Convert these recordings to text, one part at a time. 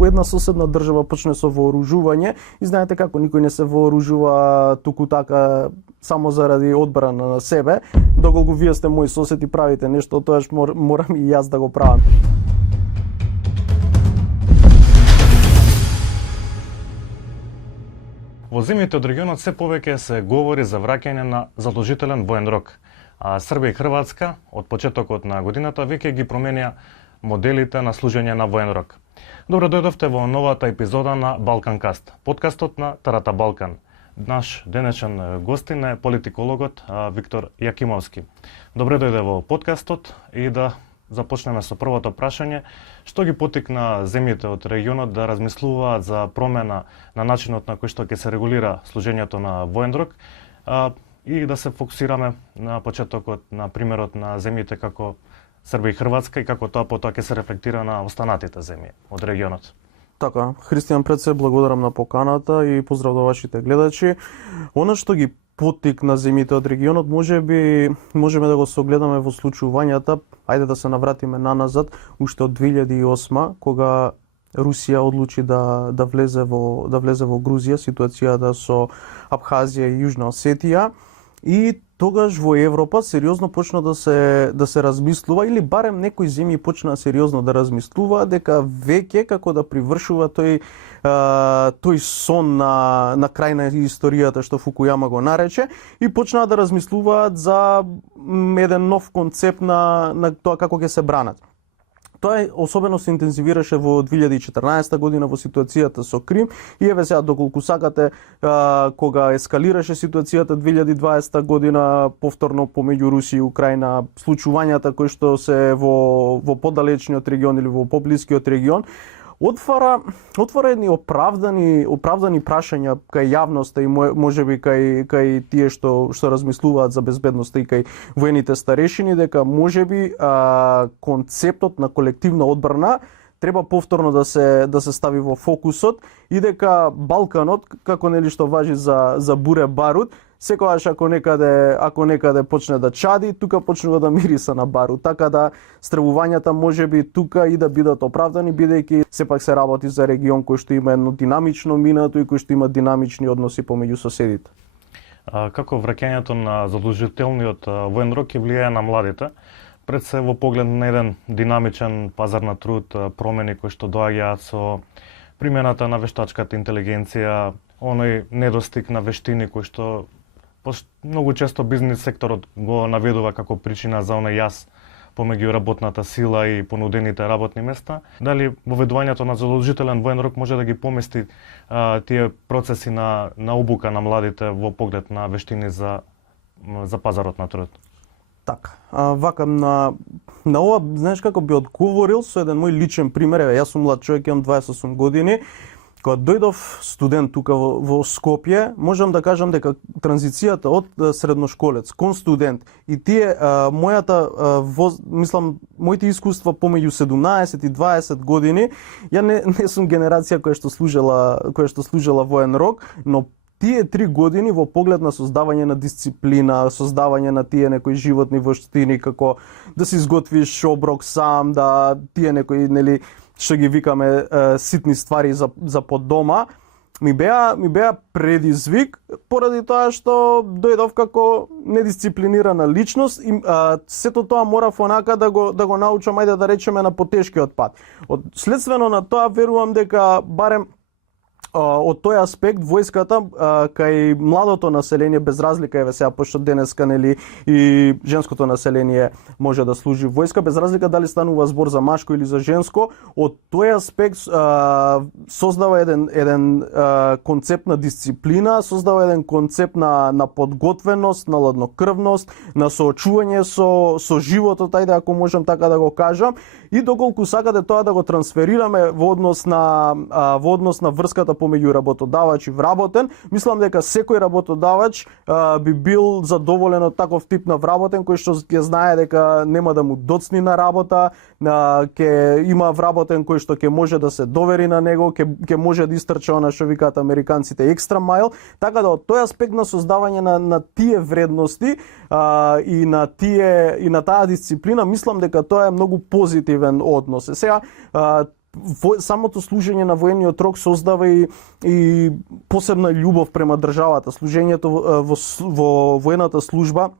ако една соседна држава почне со вооружување, и знаете како никој не се вооружува туку така само заради одбрана на себе, доколку вие сте мои соседи правите нешто, тоаш морам и јас да го правам. Во земјите од регионот се повеќе се говори за враќање на задолжителен воен рок, а Србија и Хрватска од почетокот на годината веќе ги променија моделите на служење на воен рок. Добро дојдовте во новата епизода на Балканкаст, подкастот на Тарата Балкан. Наш денешен гостин е политикологот Виктор Јакимовски. Добре дојде во подкастот и да започнеме со првото прашање. Што ги поттикна земјите од регионот да размислуваат за промена на начинот на кој што ќе се регулира служењето на воен рок и да се фокусираме на почетокот на примерот на земјите како Србија и Хрватска и како тоа потоа ќе се рефлектира на останатите земји од регионот. Така, Христијан, пред се благодарам на поканата и поздрав до вашите гледачи. Она што ги поттикна земјите од регионот, можеме да го согледаме во случувањата, ајде да се навратиме наназад, уште од 2008, кога Русија одлучи да влезе во Грузија, ситуацијата со Абхазија и Јужна Осетија, и тогаш во Европа сериозно почна да се размислува, или барем некои земји почнаа сериозно да размислуваат дека веќе како да привршува тој сон на крај на историјата што Фукујама го нарече, и почнаа да размислуваат за еден нов концепт на тоа како ќе се бранат. Тоа особено се интензивираше во 2014 година во ситуацијата со Крим, и еве сега доколку сакате, кога ескалираше ситуацијата 2020 година повторно помеѓу Русија и Украина, случувањата кои што се во подалечниот регион или во поблискиот регион, отвара едни оправдани прашања кај јавноста и можеби кај тие што размислуваат за безбедноста и кај воените старешини, дека можеби концептот на колективна одбрана треба повторно да се стави во фокусот, и дека Балканот, како нели што важи за буре барут, секогаш ако некаде почне да чади, тука почнува да мириса на барут. Така да стребувањата можеби тука и да бидат оправдани, бидејќи сепак се работи за регион кој што има едно динамично минато и кој што има динамични односи помеѓу соседите. Како враќањето на задолжителниот воен рок ќе влијае на младите? Пред се во поглед на еден динамичен пазар на труд, промени кои што доаѓаат со примената на вештачката интелигенција, оној недостиг на вештини кои што многу често бизнис секторот го наведува како причина за оној јас помеѓу работната сила и понудените работни места. Дали воведувањето на задолжителен воен рок може да ги помести тие процеси на обука на младите во поглед на вештини за пазарот на труд? Така, вака на ова, знаеш како би одговорил со еден мој личен пример. Јас сум млад човек, имам 28 години. Кога дојдов студент тука во Скопје, можам да кажам дека транзицијата од средношколец кон студент и тие моите искуства помеѓу 17 и 20 години, ја не сум генерација која што служела воен рок, но тие 3 години во поглед на создавање на дисциплина, создавање на тие некои животни вештини, како да си изготвиш оброк сам, да тие некои, нели, што ги викаме ситни ствари за под дома, ми беа предизвик поради тоа што дојдов како недисциплинирана личност и сето тоа морав онака да го научам, ајде да речеме, на потешкиот пат. Следствено на тоа верувам дека барем од тој аспект војската кај младото население, без разлика, еве сега пошто денеска, нели, и женското население може да служи војска, без разлика дали станува збор за машко или за женско, од тој аспект создава еден концепт на дисциплина, создава еден концепт на подготвеност, на ладнокрвност, на соочување со животот, ајде ако можам така да го кажам, и доколку сакате тоа да го трансферираме во однос на врската помеѓу работодавач и вработен, мислам дека секој работодавач би бил задоволен од таков тип на вработен кој што ќе знае дека нема да му доцни на работа, ќе има вработен кој што ќе може да се довери на него, ќе може да истрча она што викаат американците екстра майл, така да од тој аспект на создавање на тие вредности и на таа дисциплина, мислам дека тоа е многу позитивен однос. Сега самото служење на воениот рок создава и посебна љубов према државата. Служењето во воената служба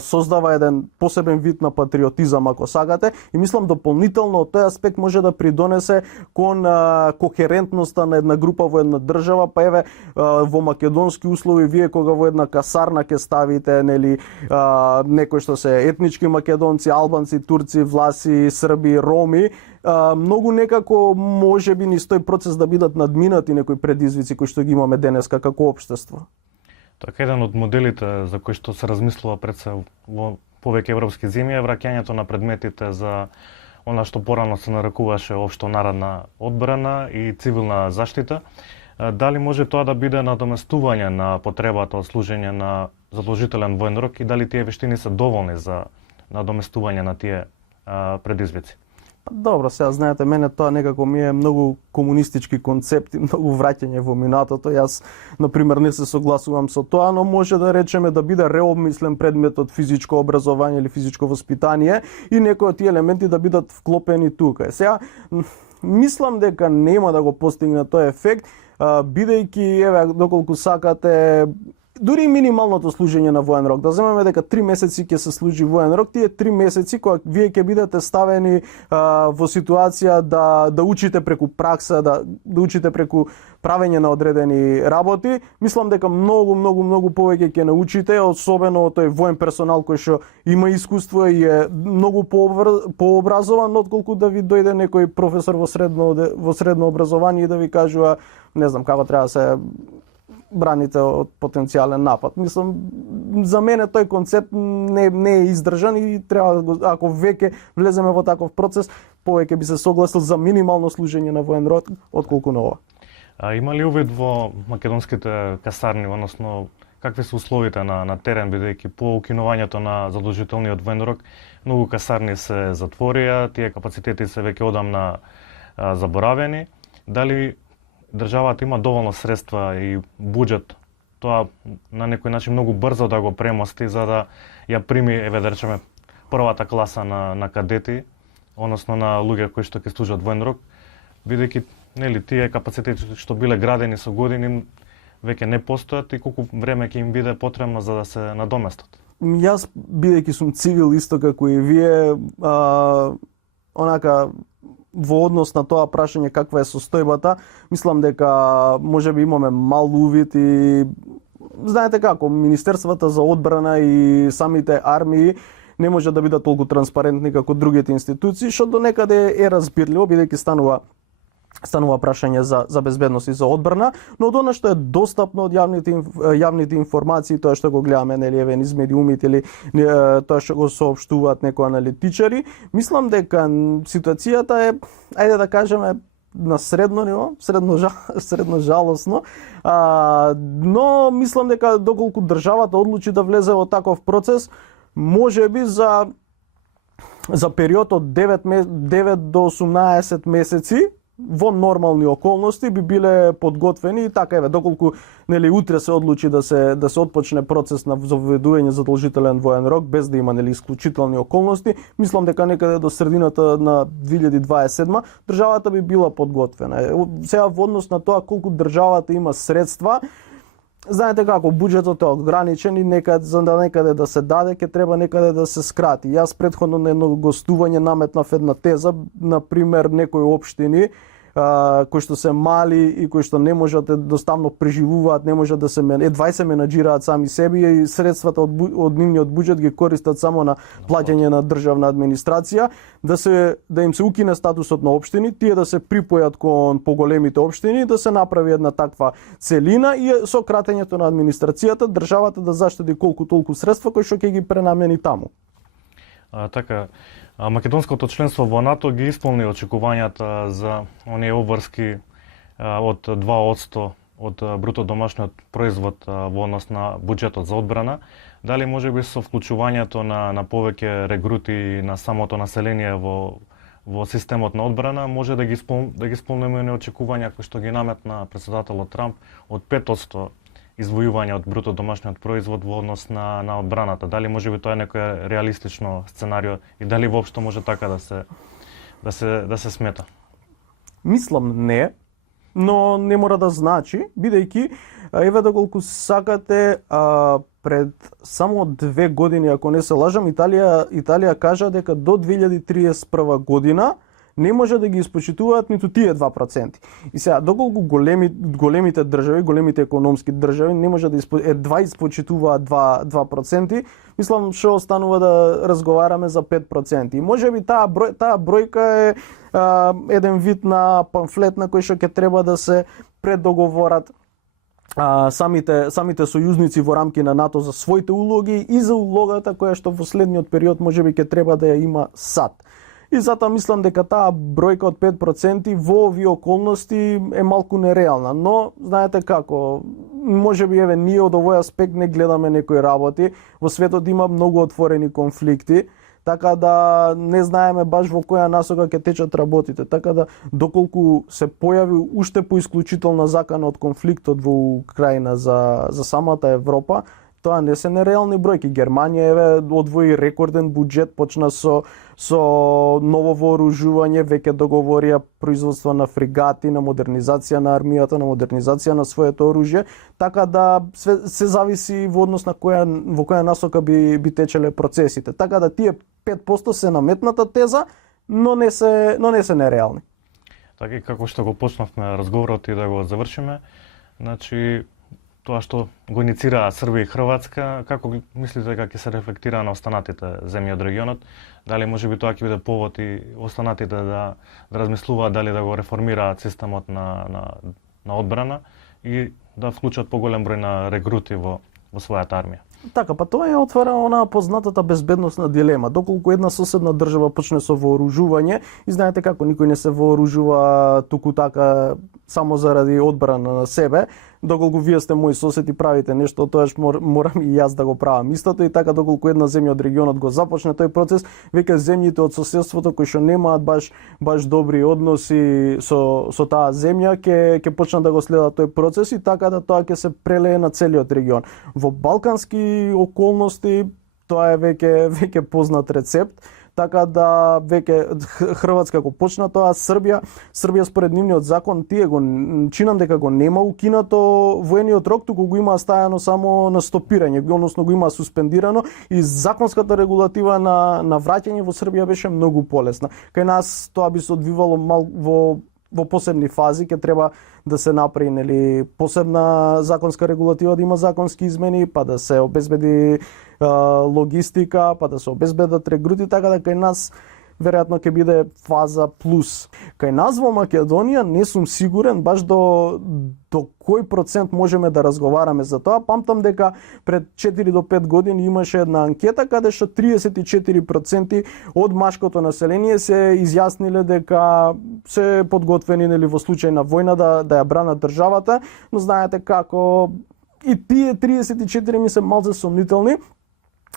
создава еден посебен вид на патриотизам, ако сакате, и мислам дополнително тој аспект може да придонесе кон кохерентноста на една група во една држава, па еве во македонски услови вие кога во една касарна ќе ставите нели некои што се етнички македонци, албанци, турци, власи, срби, роми, многу некако можеби низ тој процес да бидат надминати некои предизвици кои што ги имаме денеска како општество. Така, еден од моделите за кои што се размислува пред се во повеќе европски земји е враќањето на предметите за она што порано се нарекуваше општонаrodна одбрана и цивилна заштита. Дали може тоа да биде надоместување на потребата од служење на задолжителен воен рок и дали тие вештини се доволни за надоместување на тие предизвици? Добро, сега знаете, мене тоа некако ми е многу комунистички концепт и многу враќање во минатото. Јас, например, не се согласувам со тоа, но може да речеме да биде реобмислен предметот физичко образование или физичко воспитание и некои од тие елементи да бидат вклопени тука. Сега, мислам дека нема да го постигне тој ефект, бидејќи, еве, доколку сакате, дури минималното служење на воен рок. Да земеме дека 3 месеци ќе се служи воен рок, тие 3 месеци кога вие ќе бидете ставени во ситуација да учите преку пракса, да учите преку правење на одредени работи, мислам дека многу повеќе ќе научите, особено тој воен персонал кој што има искуство и е многу пообразован, отколку да ви дојде некој професор во средно образование и да ви кажува, не знам, како треба да се браните од потенцијален напад. Мислам, за мене тој концепт не е издржан и треба, ако веќе влеземе во таков процес, повеќе би се согласил за минимално служење на воен рок, отколку на ова. Има ли увид во македонските касарни, односно какви се условите на терен, бидејќи по укинувањето на задолжителниот воен рок, многу касарни се затворија, тие капацитети се веќе одамна заборавени. Дали државата има доволно средства и буџет тоа на некој начин многу брзо да го премости за да ја прими, еве да речеме, првата класа на кадети, односно на луѓе кои што ќе служат воен рок, бидејќи нели тие капацитети што биле градени со години веќе не постојат и колку време ќе им биде потребно за да се надоместат. Јас, бидејќи сум цивил исто како и вие, онака во однос на тоа прашање каква е состојбата, мислам дека можеби имаме мал увид и знаете како, Министерствата за одбрана и самите армии не може да бидат толку транспарентни како другите институции, што до некаде е разбирливо, бидејќи станува прашање за безбедност и за одбрана, но од она што е достапно од јавните информации, тоа што го гледаме нели еве низ медиумите или тоа што го соопштуваат некои аналитичари, мислам дека ситуацијата е, ајде да кажеме, на средно ниво, средно жалосно, но мислам дека доколку државата одлучи да влезе во таков процес, можеби за период од 9 до 18 месеци во нормални околности би биле подготвени и така еве доколку нели утре се одлучи да се отпочне процес на заведување задолжителен воен рок без да има нели исклучителни околности, мислам дека некаде до средината на 2027 државата би била подготвена. Сега во однос на тоа колку државата има средства, знаете како, буџетот е ограничен и за некаде да се даде, ќе треба некаде да се скрати. Јас претходно на едно гостување наметнав една теза, например некои општини кои што се мали и кои што не можат едноставно преживуваат, не можат да се едва се менаџираат сами себе и средствата од нивниот буџет ги користат само на плаќање на државна администрација, да им се укине статусот на општини, тие да се припојат кон поголемите општини, да се направи една таква целина и со кратењето на администрацијата државата да заштеди колку толку средства кои што ќе ги пренамени таму. Така, македонското членство во НАТО ги исполни очекувањата за оние обврски од 2% од бруто домашниот производ во однос на буџетот за одбрана. Дали можеби со вклучувањето на повеќе регрути на самото население во системот на одбрана може да ги исполниме очекувања кои што ги наметна претседателот Трамп од 5% извојување од бруто домашниот производ во однос на одбраната. Дали можеби тоа е некој реалистично сценарио и дали воопшто може така да се смета? Мислам не, но не мора да значи, бидејќи еве доколку сакате пред само 2 години, ако не се лажам, Италија кажа дека до 2031 година не може да ги испочитуваат ниту тие 2%. И сега, доколку големите држави, големите економски држави не може да едва испочитуваат 2%, мислам што останува да разговараме за 5%. И можеби таа бројка е еден вид на памфлет на кој што ќе треба да се предоговорат самите сојузници во рамки на НАТО за своите улоги и за улогата која што во следниот период можеби ќе треба да ја има САД. И затоа мислам дека таа бројка од 5% во овие околности е малку нереална, но знаете како, можеби еве ние од овој аспект не гледаме некои работи, во светот има многу отворени конфликти, така да не знаеме баш во која насока ќе течат работите, така да доколку се појави уште поисклучителна закана од конфликтот во Украина за самата Европа, тоа не се нереални бројки. Германија еве одвои рекорден буџет, почна со ново вооружување, веќе договорија производство на фрегати, на модернизација на армијата, на модернизација на своето оружје, така да се зависи во однос на во која насока би течеле процесите. Така да тие 5% се наметната теза, но не се нереални. Така и како што го почнавме разговорот и да го завршиме, значи тоа што го иницира Србија и Хрватска, како мислите дека ќе се рефлектира на останатите земји од регионот? Дали можеби тоа ќе биде повод и останатите да размислуваат дали да го реформираат системот на одбрана и да вклучат поголем број на рекрути во својата армија? Така, па тоа ја отвара онаа познатата безбедносна дилема. Доколку една соседна држава почне со вооружување, и знаете како никој не се вооружува туку така само заради одбрана на себе, доколку вие сте мои соседи правите нешто, тоаш морам и јас да го правам истото, и така доколку една земја од регионот го започне тој процес, веќе земјите од соседството кои што немаат баш добри односи со таа земја ќе почнат да го следат тој процес, и така да тоа ќе се прелее на целиот регион. Во балкански околности тоа е веќе познат рецепт. Така да веќе Хрватска го почна тоа, Србија според нивниот закон тие го чинам дека го нема укинато воениот рок, туку го има стајано само на стопирање, односно го има суспендирано, и законската регулатива на враќање во Србија беше многу полесна. Кај нас тоа би се одвивало во посебни фази, ќе треба да се направи посебна законска регулатива, да има законски измени, па да се обезбеди логистика, па да се обезбедат рекрути, така да кај нас веројатно ќе биде фаза плюс. Кај нас во Македонија не сум сигурен баш до кој процент можеме да разговараме за тоа. Памтам дека пред 4 до 5 години имаше една анкета каде што 34% од машкото население се изјасниле дека се подготвени во случај на војна да ја бранат државата, но знаете како и тие 34 ми се малку сомнителни.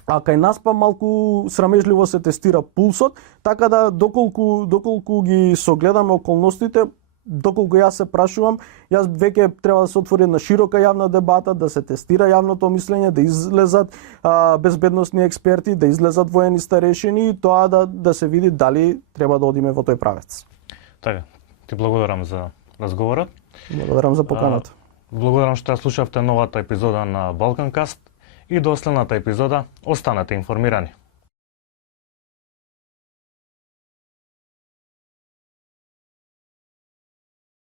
А кај нас па малку срамежливо се тестира пулсот, така да доколку ги согледаме околностите, доколку јас се прашувам, јас веќе треба да се отвори една широка јавна дебата, да се тестира јавното мислење, да излезат безбедносни експерти, да излезат воени старешини, и тоа да се види дали треба да одиме во тој правец. Така, ти благодарам за разговорот. Благодарам за поканата. Благодарам што ја слушавте новата епизода на Балканкаст, и до следната епизода останете информирани.